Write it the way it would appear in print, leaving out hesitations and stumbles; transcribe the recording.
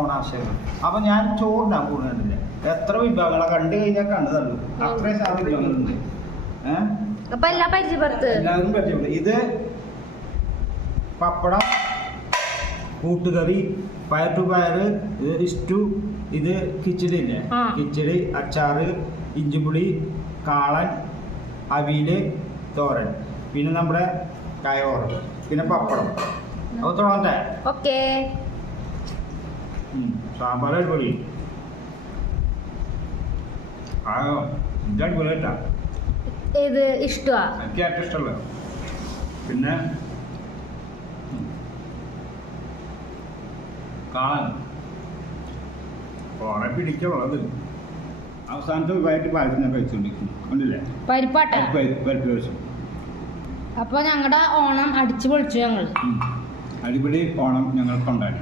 ഓണാശയം. അപ്പൊ ഞാൻ ചോറിനാ കൂടുന്നില്ല. എത്ര വിഭവങ്ങളെ കണ്ടു കഴിഞ്ഞാൽ കണ്ടതള്ളൂ. അത്രയും സാധനം വിഭവങ്ങളുണ്ട്. എല്ലാവരും പരിചയപ്പെടും. ഇത് പപ്പടം, കൂട്ടുകറി, പയർ ടു പയർ, ഇസ്റ്റു, ഇത് കിച്ചടി ഇല്ലേ, കിച്ചടി, അച്ചാറ്, ഇഞ്ചിപ്പുളി, കാളൻ, അവിയല്, തോരൻ, പിന്നെ നമ്മുടെ കയോറ്, പിന്നെ പപ്പടം. അത് തുടങ്ങട്ടെ. സാമ്പാർ അടിപൊളി. ഇത് അടിപൊളി കേട്ടാ. ഇത് ഇഷ്ടമാ, എനിക്ക് ഏറ്റവും ഇഷ്ടമുള്ള. പിന്നെ കാളൻ കുറെ പിടിക്കുള്ളത്. അവസാനത്തെ വിഭവമായിട്ട് പായസം ഞാൻ കഴിച്ചുകൊണ്ടിരിക്കുന്നു. കണ്ടില്ലേ, പരിപ്പ് കഴിച്ചു. അപ്പൊ ഞങ്ങളുടെ ഓണം അടിച്ചു പൊളിച്ചു. ഞങ്ങൾ അടിപൊളി ഓണം ഞങ്ങൾ കൊണ്ടാടി.